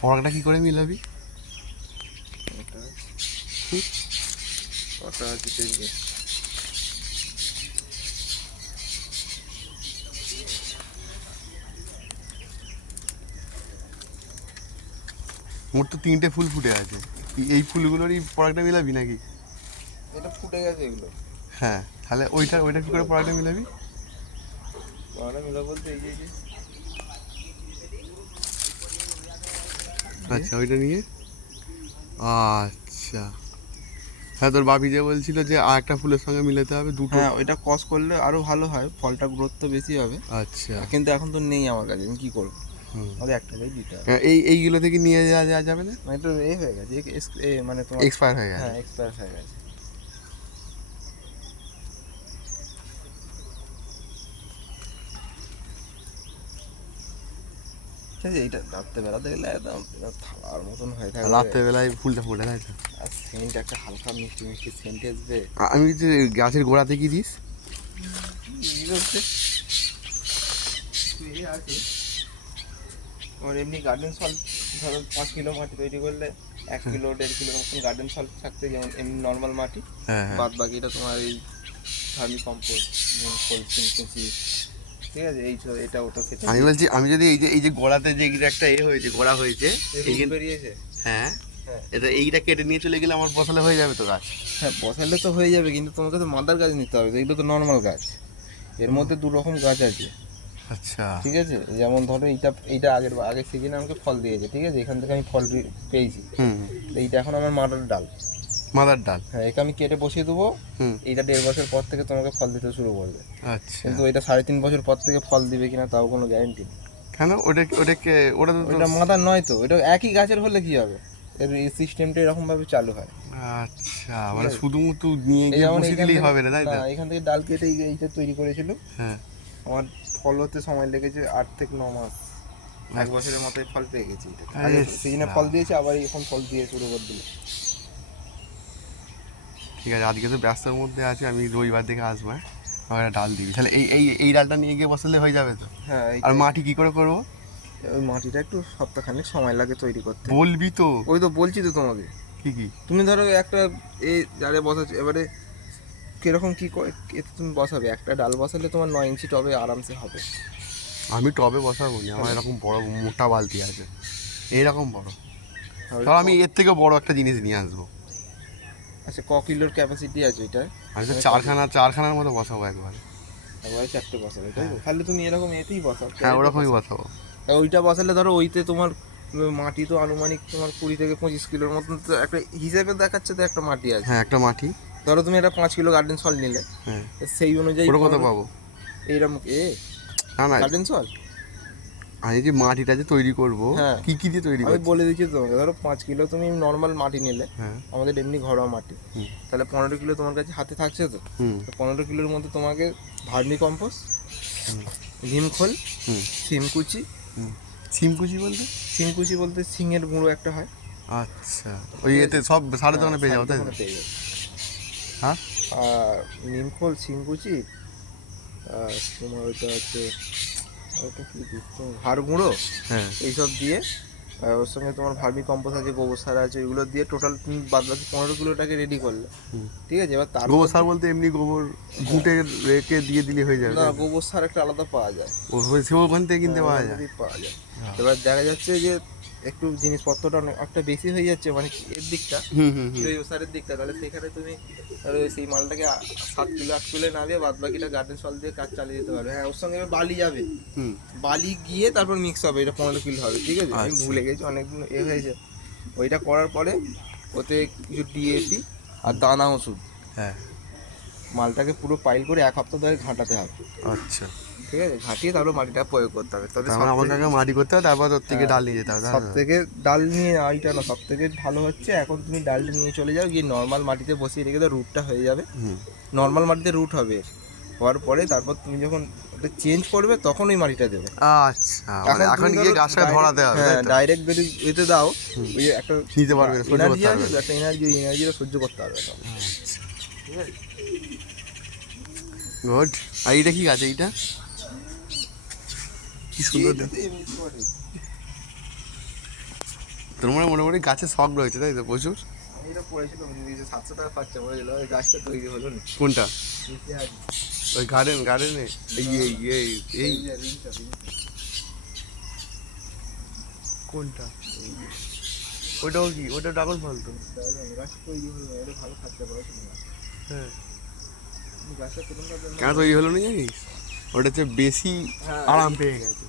পরাগটা কি করে মিলাবি? কটা আছে দেখবে। মোট তো 3টে ফুল ফুটে আছে, এই ফুলগুলোরই পরাগটা মিলাবি নাকি? এটা ফুটে গেছে এগুলো। হ্যাঁ, তাহলে ওইটা কি করে পরাগটা মিলাবি? পরাগটা মিলা বলতে এই যে আচ্ছা, ওইটা নিয়ে আচ্ছা। হ্যাঁ, তোর বাপি যে বলছিল যে আর একটা ফুলের সঙ্গে মিলাতে হবে দুটো। হ্যাঁ, ওইটা কস করলে আরো ভালো হয়, ফলটা গ্রোথ তো বেশি হবে। আচ্ছা, কিন্তু এখন তো নেই আমার কাছে, আমি কি করবো? আমাকে একটাকেই দিতে হবে। এইগুলো থেকে নিয়ে যাওয়া যাবে না? মানে একটু হয়ে গেছে, মানে তোমার এক্সপায়ার হয়ে গেছে? হ্যাঁ, এক্সপায়ার হয়ে গেছে। ঠিক আছে, এইটা রাত্রে বেলাতে গেলে একদম থালার মতন হয়ে থাকে। রাত্রেবেলায় ফুলটা ফোটে, তাই তো? আর সেন্ট একটা হালকা মিষ্টি মিষ্টি সেন্ট আসবে। আমি যে গাছের গোড়াতে কি দিস? ওর এমনি গার্ডেন সল্ট ধরো 5 কিলো মাটি তৈরি করলে 1 কিলো 1.5 কিলো মতন গার্ডেন সল্ট থাকতে, যেমন এমনি নর্মাল মাটি। হ্যাঁ, বাদ বাকিটা তোমার এই ভার্মি কম্পোস্ট, ঠিক আছে, এটা ওটা সেটা। আমি বলছি, আমি যদি এই যে গোড়াতে যে একটা হয়েছে, গোড়া হয়েছে, বেরিয়েছে। হ্যাঁ, এইটা কেটে নিয়ে চলে গেলে আমার বসালে হয়ে যাবে তো গাছ? হ্যাঁ, বসালে তো হয়ে যাবে, কিন্তু তোমাকে তো মাদার গাছ নিতে হবে। এগুলো তো নর্মাল গাছ, এর মধ্যে 2 রকম গাছ আছে। আচ্ছা, ঠিক আছে, যেমন ধরো এইটা আগের সিজনে আমাকে ফল দিয়েছে, ঠিক আছে, এখান থেকে আমি ফল পেয়েছি। এইটা এখন আমার মাদার ডাল। মাদার ডাল? হ্যাঁ, একে আমি কেটে বসিয়ে দেবো। এইটা 1.5 বছর পর থেকে তোমাকে ফল দিতে শুরু করবে। আচ্ছা, কিন্তু এটা 3.5 বছর পর থেকে ফল দিবে কিনা তাও কোনো গ্যারেন্টি নেই। কেন? ওটা মাদার নয় তো, এটা একই গাছের হলে কি হবে? এর এই সিস্টেমটা এরকম ভাবে চালু হয়। আচ্ছা, মানে শুধুমাত্র নিয়ে গিয়ে বসিয়ে দিলেই হবে না, তাই তো? এখান থেকে ডাল কেটে এইটা তৈরি করেছিল। হ্যাঁ, আমার ফল হতে সময় লেগেছে 8 থেকে 9 মাস। 1 বছরের মতোই ফল পেয়ে গেছি। আগে সিজনে ফল দিয়েছে, আবার এখন ফল দিয়ে শুরু করে দিল। ঠিক আছে, আজকে তো ব্যস্তর মধ্যে আছি, আমি রবিবার দেখে আসবো। হ্যাঁ, আমার একটা ডাল দিবি তাহলে। এই ডালটা নিয়ে গিয়ে বসালে হয়ে যাবে তো? হ্যাঁ, আর মাটি কি করে করবো? ওই মাটিটা একটু সপ্তাহখানেক সময় লাগে তৈরি করতে। বলবি তো? ওই তো বলছি তো তোমাকে। কি? তুমি ধরো একটা এই জারে বসাচ্ছ, এবারে কিরকম কি এতে তুমি বসাবে। একটা ডাল বসালে তোমার 9 ইঞ্চি টবে আরামসে হবে। আমি টবে বসাবো না, আমার এরকম বড় মোটা বালতি আছে, এইরকম বড়। তাহলে আমি এর থেকে বড় একটা জিনিস নিয়ে আসবো। আচ্ছা, কিলোর ক্যাপাসিটি আছে এটা? আমি তো চারখানার মতো বসাবো একবারে। 4টে বসাবে, তাই তো? তাহলে তুমি এরকম এতেই বসাও। হ্যাঁ, ওরকমই বসাবো। ওইটা বসালে ধরো ওইতে তোমার মাটি তো আনুমানিক তোমার 20 থেকে 25 কিলোর মতন তো একটা হিসেবে দেখাচ্ছে, তো একটা মাটি আছে। হ্যাঁ, একটা মাটি। ধরো তুমি একটা 5 কিলো গার্ডেন সল্ট নিলে, হ্যাঁ, সেই অনুযায়ী ওটা কত পাবো? এইরকম না, গার্ডেন সল্ট আমি যে মাটিটা যে তৈরি করবো, হ্যাঁ, কি দিয়ে তৈরি আমি করবো বলে দিচ্ছি তোমাকে। ধরো 5 কিলো তুমি নর্মাল মাটি নিলে, হ্যাঁ, আমাদের এমনি ঘরোয়া মাটি, তাহলে 15 কিলো তোমার কাছে হাতে থাকছে তো। 15 কিলোর মধ্যে তোমাকে ভার্মি কম্পোস্ট, নিমখোল, সিমকুচি। সিমকুচি বলতে সিংয়ের গুঁড়ো একটা হয়। আচ্ছা, ওই এতে সব সারের দোকানে পেয়ে যাবো, তাই তো? হ্যাঁ, আর নিমখোল, সিমকুচি, আর তোমার ওইটা হচ্ছে ওটা কি হাড় গুঁড়ো, হ্যাঁ, এইসব দিয়ে, আর ওর সঙ্গে তোমার ভার্মি কম্পোস্ট আছে, গোবর সার আছে, এগুলো দিয়ে টোটাল তুমি বাদ বাকি 15 কিলোটাকে রেডি করলে। ঠিক আছে, এবার তার গোবর সার বলতে এমনি গোবর ঘুঁটে রেখে দিয়ে দিলে হয়ে যাবে? না, গোবর সার একটা আলাদা পাওয়া যায়, ওখান থেকে কিনতে পাওয়া যায়। এবার দেখা যাচ্ছে যে একটু জিনিসপত্রটা একটা বেশি হয়ে যাচ্ছে, মানে এর দিকটা, জৈব সারের দিকটা, তাহলে সেখানে তুমি সেই মালটাকে 7 কিলো 8 কিলো না দিয়ে বাদ বাকিটা গার্ডেন সল্ট দিয়ে কাজ চালিয়ে যেতে পারবে। হ্যাঁ, ওর সঙ্গে বালি যাবে, বালি গিয়ে তারপর মিক্স হবে, এটা 15 কিলো হবে। ঠিক আছে, আমি ভুলে গেছি, অনেকদিন হয়েছে। ওইটা করার পরে ওতে কিছু ডিএপি আর দানা ওষুধ, হ্যাঁ, মালটাকে পুরো পাইল করে 1 সপ্তাহ ধরে ঘাঁটাতে হবে। আচ্ছা, ঠিক আছে, ঘাঁটিয়ে তারপর মাটিটা প্রয়োগ করতে হবে। তবে আমাকে মাটি করতে হবে, তারপর ওর থেকে ডাল নিয়ে যেতে হবে। সব থেকে ডাল নিয়ে এইটা না, সব থেকে ভালো হচ্ছে এখন তুমি ডালটা নিয়ে চলে যাও, গিয়ে নর্মাল মাটিতে বসিয়ে রেখে দাও, রুটটা হয়ে যাবে। নর্মাল মাটিতে রুট হবে, হওয়ার পরে তারপর তুমি যখন ওটা চেঞ্জ করবে তখন ওই মাটিটা দেবে। আচ্ছা, এখন গিয়ে গাছটা ধরাতে হবে? হ্যাঁ, ডাইরেক্ট যদি এতে দাও, ওই একটা নিতে পারবে, এনার্জি আছে, একটা এনার্জিটা সহ্য করতে পারবে না। ঠিক আছে, গুড। আর এইটা কি গাছ? এইটা কি সুন্দর, তোর মনে মোটামুটি গাছে শখ রয়েছে তাই তো প্রচুর। আমি এটা পড়েছিলাম যে 700 টাকা খরচা পড়েছিল ওই গাছটা তৈরি হলো না। কোনটা? বেশি আছে। ওই গার্ডেনে এই এই এই এই যে রিংটা কোনটা? ওইটাও কি? ওটা ড্রাগন ফল তো। গাছ তৈরি হলো না, এটা ভালো খরচা পড়েছিল না। হ্যাঁ, গাছটা কিরকম ভাবে কেন তৈরি হলো না জানিস? ওটা হচ্ছে বেশি হ্যাঁ। আরাম পেয়ে গেছে।